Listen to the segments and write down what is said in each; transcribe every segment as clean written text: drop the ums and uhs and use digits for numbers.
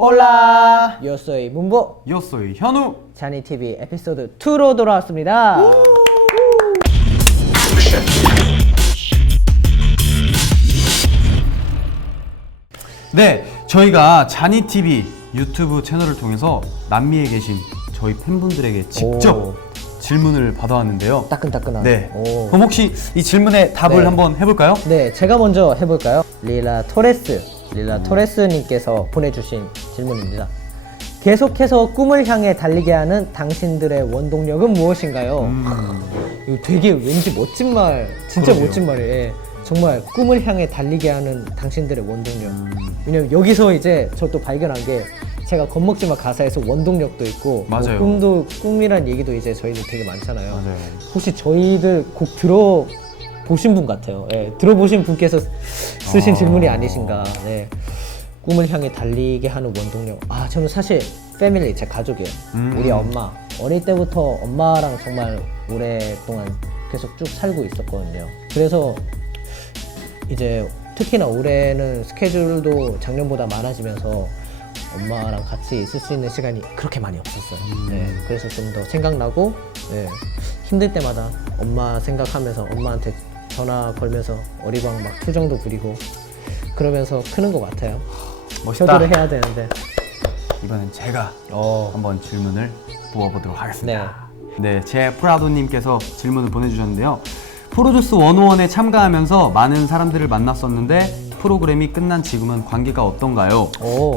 올라! Yo soy 문보. Yo soy 현우. 자니TV 에피소드 2로 돌아왔습니다. 네, 저희가 자니TV 유튜브 채널을 통해서 남미에 계신 저희 팬분들에게 직접 질문을 받아왔는데요. 따끈따끈한. 네. 그럼 혹시 이 질문에 답을 네. 한번 해볼까요? 네, 제가 먼저 해볼까요? 릴라 토레스님께서 보내주신 질문입니다. 계속해서 꿈을 향해 달리게 하는 당신들의 원동력은 무엇인가요? 이거 되게 왠지 멋진 말, 진짜 그러게요. 멋진 말이에요. 정말 꿈을 향해 달리게 하는 당신들의 원동력. 왜냐면 여기서 이제 저 또 발견한 게 제가 겁먹지마 가사에서 원동력도 있고 맞아요. 뭐 꿈이란 얘기도 이제 저희들 되게 많잖아요. 맞아요. 혹시 저희들 곡 들어보신 분 같아요. 예, 들어보신 분께서 쓰신 질문이 아니신가. 예. 꿈을 향해 달리게 하는 원동력. 저는 사실 패밀리, 제 가족이에요. 우리 엄마. 어릴 때부터 엄마랑 정말 오랫동안 계속 쭉 살고 있었거든요. 그래서 이제 특히나 올해는 스케줄도 작년보다 많아지면서 엄마랑 같이 있을 수 있는 시간이 그렇게 많이 없었어요. 네, 그래서 좀 더 생각나고, 네, 힘들 때마다 엄마 생각하면서 엄마한테 전화 걸면서 어리광 막 투정도 부리고 그러면서 크는 것 같아요. 멋있다. 효도를 해야 되는데. 이번엔 제가 한번 질문을 뽑아보도록 하겠습니다. 네, 제 프라도님께서 질문을 보내주셨는데요. 프로듀스 101에 참가하면서 많은 사람들을 만났었는데 프로그램이 끝난 지금은 관계가 어떤가요?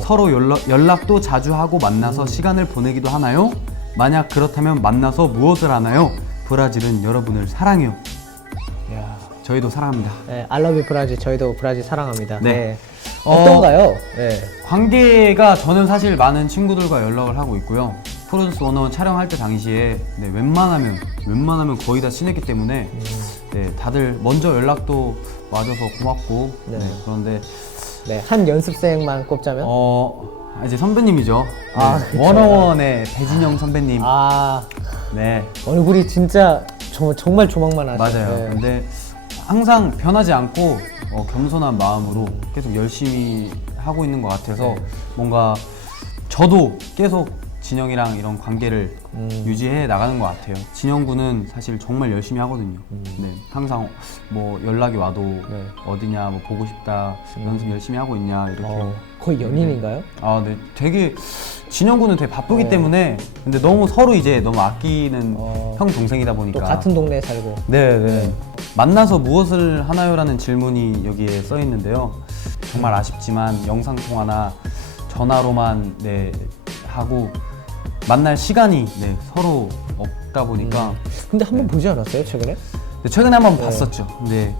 서로 연락도 자주 하고 만나서 시간을 보내기도 하나요? 만약 그렇다면 만나서 무엇을 하나요? 브라질은 여러분을 사랑해요. 저희도 사랑합니다. 네, I love you 브라질. 저희도 브라질 사랑합니다. 네. 네. 어떤가요? 네. 관계가 저는 사실 많은 친구들과 연락을 하고 있고요. 프로듀스 101 촬영할 때 당시에 네, 웬만하면 거의 다 친했기 때문에 네, 다들 먼저 연락도 와줘서 고맙고 네. 네, 그런데 네, 한 연습생만 꼽자면? 이제 선배님이죠. 네, 그쵸. 101의 배진영 선배님. 네, 얼굴이 진짜 정말 조망만 하죠. 맞아요. 네. 근데 항상 변하지 않고 겸손한 마음으로 계속 열심히 하고 있는 것 같아서 뭔가 저도 계속 진영이랑 이런 관계를 유지해 나가는 것 같아요. 진영 군은 사실 정말 열심히 하거든요. 네, 항상 뭐 연락이 와도 어디냐, 뭐 보고 싶다, 연습 열심히 하고 있냐 이렇게. 거의 연인인가요? 네, 되게 진영 군은 되게 바쁘기 때문에 근데 너무 서로 이제 너무 아끼는 형 동생이다 보니까 또 같은 동네에 살고. 네. 만나서 무엇을 하나요라는 질문이 여기에 써 있는데요. 정말 아쉽지만 영상 통화나 전화로만 하고 만날 시간이 서로 없다 보니까. 근데 한 번 보지 않았어요, 최근에? 최근에 한번 봤었죠. 근데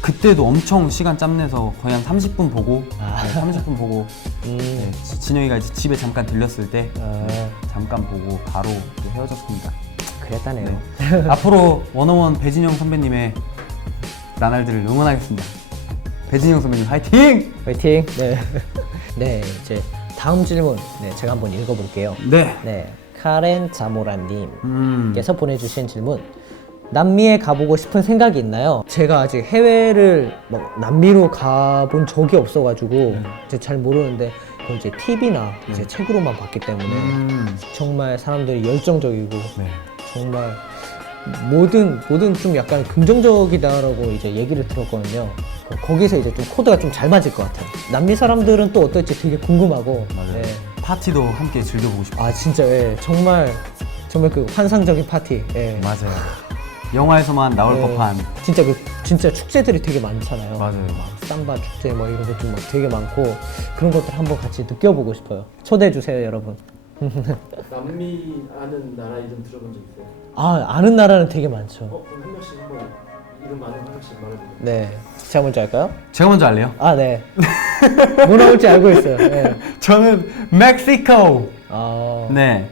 그때도 엄청 시간 짬내서 거의 한 30분 보고 30분 보고 진영이가 이제 집에 잠깐 들렸을 때 잠깐 보고 바로 헤어졌습니다. 그랬다네요. 네. 앞으로 101 배진영 선배님의 나날들을 응원하겠습니다. 배진영 선배님 화이팅! 화이팅! 네. 네, 이제 다음 질문 제가 한번 읽어볼게요. 네. 카렌 자모라님께서 보내주신 질문. 남미에 가보고 싶은 생각이 있나요? 제가 아직 해외를 막 남미로 가본 적이 없어가지고 이제 잘 모르는데 그건 이제 TV나 이제 책으로만 봤기 때문에 정말 사람들이 열정적이고 정말 모든 좀 약간 긍정적이다라고 이제 얘기를 들었거든요. 거기서 이제 좀 코드가 좀 잘 맞을 것 같아요. 남미 사람들은 또 어떨지 되게 궁금하고. 맞아요. 파티도 함께 즐겨보고 싶어요. 진짜 정말 그 환상적인 파티. 맞아요. 영화에서만 나올 법한. 진짜 축제들이 되게 많잖아요. 맞아요. 삼바 축제 뭐 이런 것도 막 되게 많고 그런 것들 한번 같이 느껴보고 싶어요. 초대해 주세요, 여러분. 남미 아는 나라 이름 들어본 적 있어요? 아는 나라는 되게 많죠. 그럼 한 명씩 한번 이름 아는 한 명씩 말해주세요. 네, 제가 먼저 할까요? 제가 먼저 할래요? 네. 뭐 나올지 알고 있어요. 네. 저는 멕시코. 네.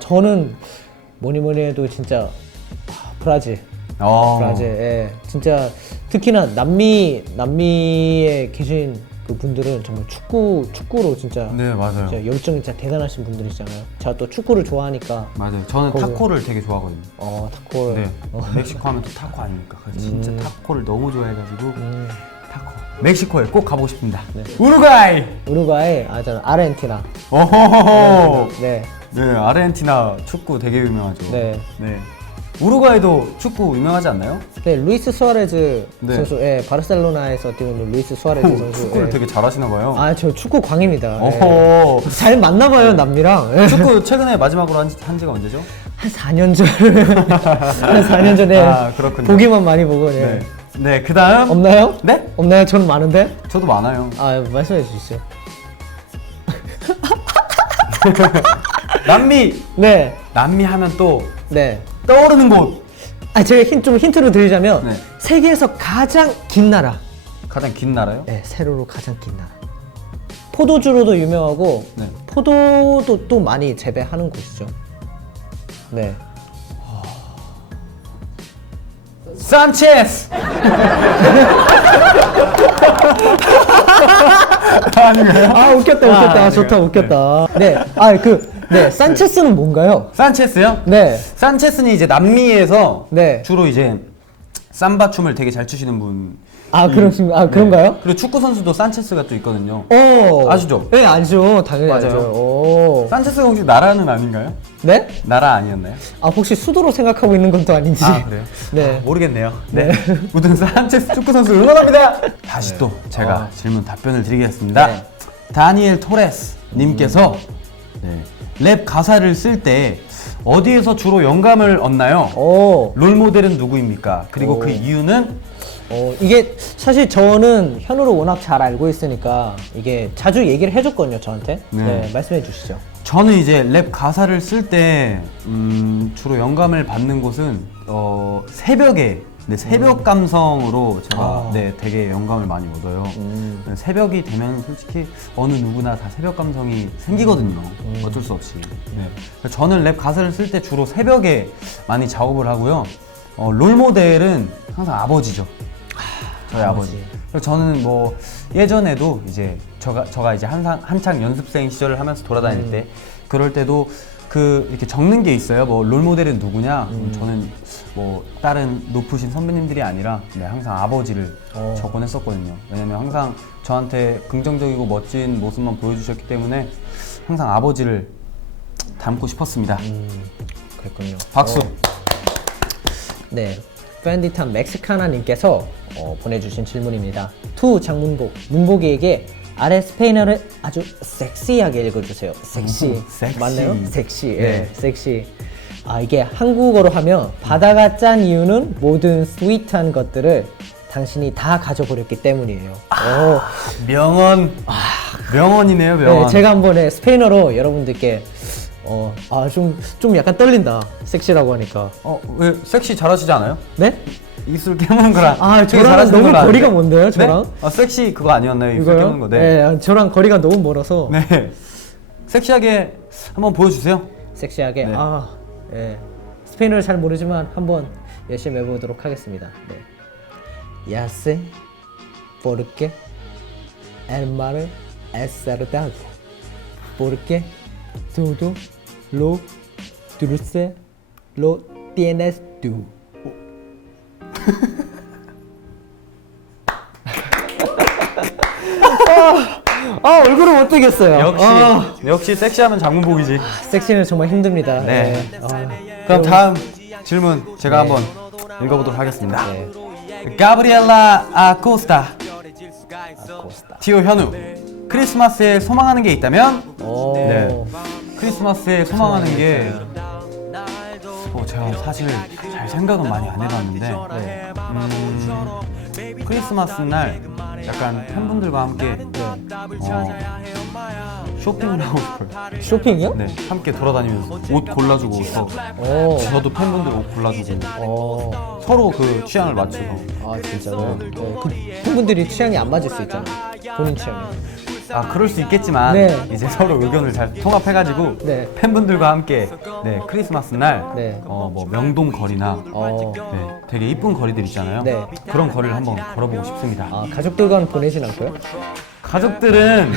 저는 뭐니 해도 진짜 브라질. 브라질. 진짜 특히나 남미에 계신 그 분들은 정말 축구로 진짜, 네, 맞아요. 진짜 열정이 진짜 대단하신 분들이잖아요. 제가 또 축구를 좋아하니까. 맞아요. 저는 타코를 되게 좋아하거든요. 타코를. 네. 멕시코 하면 또 타코 아닙니까? 그래서 진짜 타코를 너무 좋아해가지고 타코. 멕시코에 꼭 가보고 싶습니다. 네. 우루과이. 우루과이, 저는 아르헨티나. 오호호호. 네. 네, 아르헨티나 축구 되게 유명하죠. 네. 네. 우루과이도 축구 유명하지 않나요? 네, 루이스 수아레즈 네. 선수, 예, 바르셀로나에서 뛰는 루이스 수아레즈 오, 선수. 축구를 예. 되게 잘하시나 봐요. 저 축구 광입니다. 예. 오호. 잘 맞나 봐요, 남미랑. 예. 축구 최근에 마지막으로 한 지가 언제죠? 한 4년 전. 한 4년 전에 그렇군요. 보기만 많이 보고. 예. 네. 네, 그다음 없나요? 네? 없나요? 저는 많은데. 저도 많아요. 말씀해 주시죠. 남미. 네. 남미 하면 또 네. 떠오르는 곳. 제가 좀 힌트를 드리자면 네. 세계에서 가장 긴 나라. 가장 긴 나라요? 네, 세로로 가장 긴 나라. 포도주로도 유명하고 네. 포도도 또 많이 재배하는 곳이죠. 네. 산체스. 아닌가요? 웃겼다. 좋다, 웃겼다. 네. 네, 산체스는 뭔가요? 산체스요? 네. 산체스는 이제 남미에서 네. 주로 이제 삼바 춤을 되게 잘 추시는 분. 그런가요? 그리고 축구 선수도 산체스가 또 있거든요. 오. 아시죠? 네, 알죠. 당연히 맞아요. 알죠. 오. 산체스가 혹시 나라는 아닌가요? 네? 나라 아니었나요? 혹시 수도로 생각하고 있는 건 또 아닌지. 그래요? 네. 모르겠네요. 네. 모든 산체스 축구 선수 응원합니다. 다시 또 제가 질문 답변을 드리겠습니다. 네. 다니엘 토레스 님께서 랩 가사를 쓸 때 어디에서 주로 영감을 얻나요? 오. 롤 모델은 누구입니까? 그리고 오. 그 이유는 이게 사실 저는 현우를 워낙 잘 알고 있으니까 이게 자주 얘기를 해줬거든요, 저한테. 네, 말씀해 주시죠. 저는 이제 랩 가사를 쓸 때 주로 영감을 받는 곳은 새벽에 새벽 감성으로 제가 되게 영감을 많이 얻어요. 새벽이 되면 솔직히 어느 누구나 다 새벽 감성이 생기거든요. 어쩔 수 없이. 네. 그래서 저는 랩 가사를 쓸 때 주로 새벽에 많이 작업을 하고요. 롤 모델은 항상 아버지죠. 저희 아버지. 그래서 저는 뭐 예전에도 이제 저가 이제 한창 연습생 시절을 하면서 돌아다닐 때 그럴 때도 이렇게 적는 게 있어요. 뭐 롤 모델은 누구냐? 저는 뭐 다른 높으신 선배님들이 아니라 항상 아버지를 적곤 했었거든요. 왜냐면 항상 저한테 긍정적이고 멋진 모습만 보여주셨기 때문에 항상 아버지를 닮고 싶었습니다. 그랬군요. 박수. 네. 팬디탄 멕시카나님께서 보내주신 질문입니다. 투 장문복, 문복이에게 아래 스페인어를 아주 섹시하게 읽어주세요. 섹시. 섹시. 맞나요? 섹시. 네. 예, 섹시. 이게 한국어로 하면 바다가 짠 이유는 모든 스위트한 것들을 당신이 다 가져버렸기 때문이에요. 명언이네요, 명언. 네, 제가 한번 스페인어로 여러분들께 좀 약간 떨린다. 섹시라고 하니까. 왜 섹시 잘하시지 않아요? 네? 입술 깨무는 거랑 되게 저랑 잘하시는 너무 걸로 아는데. 거리가 먼데요, 저랑? 네? 섹시 그거 아니었나요? 입술 깨무는 거. 네, 저랑 거리가 너무 멀어서. 네. 섹시하게 한번 보여주세요. 섹시하게. 네. 예. 스페인어를 잘 모르지만 한번 열심히 해보도록 하겠습니다. 네. Ya sé por qué el mar es cerrado. Porque todo lo dulce lo tienes tú. 얼굴을 못 뜨겠어요. 역시 섹시하면 장문복이지. 섹시는 정말 힘듭니다. 네. 네. 그럼 다음 질문 제가 한번 읽어보도록 하겠습니다. 네. 가브리엘라 아코스타. 티오 현우. 크리스마스에 소망하는 게 있다면? 네. 크리스마스에 소망하는 게 제가 사실 잘 생각은 많이 안 해봤는데 크리스마스 날 약간 팬분들과 함께 쇼핑을 하고 싶어요. 쇼핑이요? 네, 함께 돌아다니면서 옷 골라주고 저도 팬분들 옷 골라주고 서로 그 취향을 맞춰서. 진짜로요? 네. 그 팬분들이 취향이 안 맞을 수 있잖아요. 본인 취향이. 그럴 수 있겠지만 네. 이제 서로 의견을 잘 통합해가지고 네. 팬분들과 함께 크리스마스 날 네. 뭐 명동 거리나 되게 이쁜 거리들 있잖아요. 네. 그런 거리를 한번 걸어보고 싶습니다. 가족들과는 보내진 않고요? 가족들은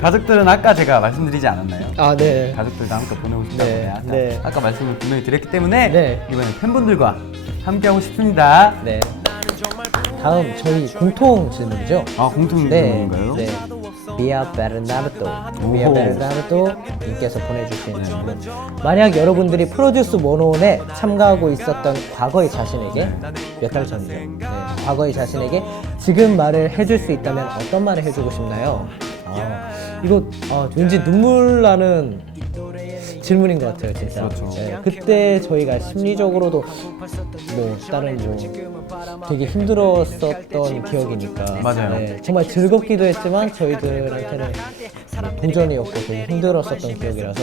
가족들은 아까 제가 말씀드리지 않았나요? 네. 가족들과 함께 보내고 싶다고 네. 아까 말씀을 분명히 드렸기 때문에 네. 이번에 팬분들과 함께 하고 싶습니다. 네. 다음 저희 공통 질문이죠. 아, 공통 네, 질문인가요? 네. 비아 베르나르도 님께서 보내주신 질문. 만약 여러분들이 프로듀스 101에 참가하고 있었던 과거의 자신에게 몇 달 전이죠. 네, 과거의 자신에게 지금 말을 해줄 수 있다면 어떤 말을 해주고 싶나요? 이거 왠지 눈물 나는 질문인 것 같아요, 진짜. 그렇죠. 네, 그때 저희가 심리적으로도 뭐 다른 뭐 되게 힘들었었던 기억이니까. 맞아요. 네, 정말 즐겁기도 했지만 저희들한테는 뭐 도전이었고 되게 힘들었었던 기억이라서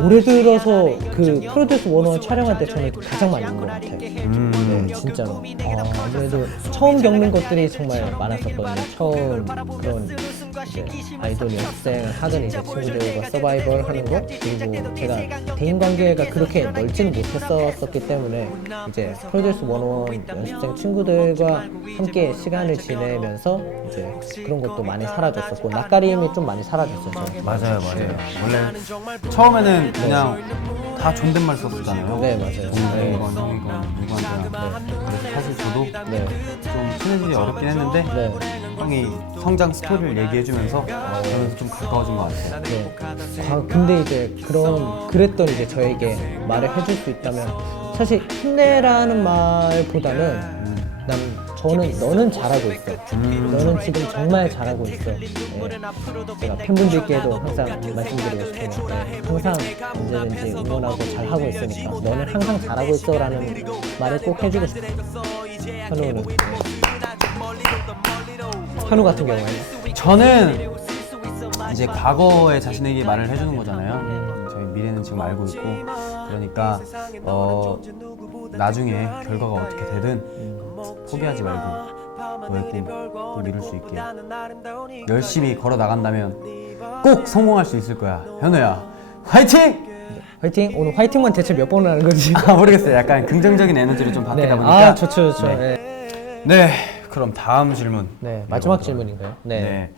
올해 들어서 그 프로듀스 101 촬영할 때 저는 가장 많이 운 것 같아요. 네, 진짜로. 아무래도 처음 겪는 것들이 정말 많았었거든요. 처음 그런 이제 아이돌 연습생을 하던 이제 친구들과 서바이벌 하는 거, 그리고 제가 대인 관계가 그렇게 넓지는 못했었기 때문에 이제 프로듀스 101 연습생 친구들과 함께 시간을 지내면서 이제 그런 것도 많이 사라졌었고 낯가림이 좀 많이 사라졌어요. 저는. 맞아요. 원래 처음에는 그냥 다 존댓말 썼었잖아요. 네, 맞아요. 동생이건 형이건 누구한테나. 그래서 사실 저도 네. 좀 친해지기 어렵긴 했는데 네. 형이 성장 스토리를 얘기해주면서 저는 좀 가까워진 것 같아요. 네. 근데 이제 그랬던 이제 저에게 말을 해줄 수 있다면 사실 힘내라는 말보다는 저는 너는 잘하고 있어. 너는 지금 정말 잘하고 있어. 네. 제가 팬분들께도 항상 말씀드리고 싶은 게 항상 언제든지 응원하고 잘하고 있으니까 너는 항상 잘하고 있어라는 말을 꼭 해주고 싶어요. 현우는 현우 같은 경우에는 저는 이제 과거의 자신에게 말을 해주는 거잖아요. 저희 미래는 지금 알고 있고, 그러니까 나중에 결과가 어떻게 되든 포기하지 말고 너의 꿈 꼭 이룰 수 있게 열심히 걸어 나간다면 꼭 성공할 수 있을 거야. 현우야, 화이팅! 화이팅! 오늘 화이팅만 대체 몇 번을 하는 건지. 모르겠어요. 약간 긍정적인 에너지를 좀 받다 보니까. 아, 좋죠. 네. 네. 네, 그럼 다음 질문. 네, 마지막 질문인가요? 네.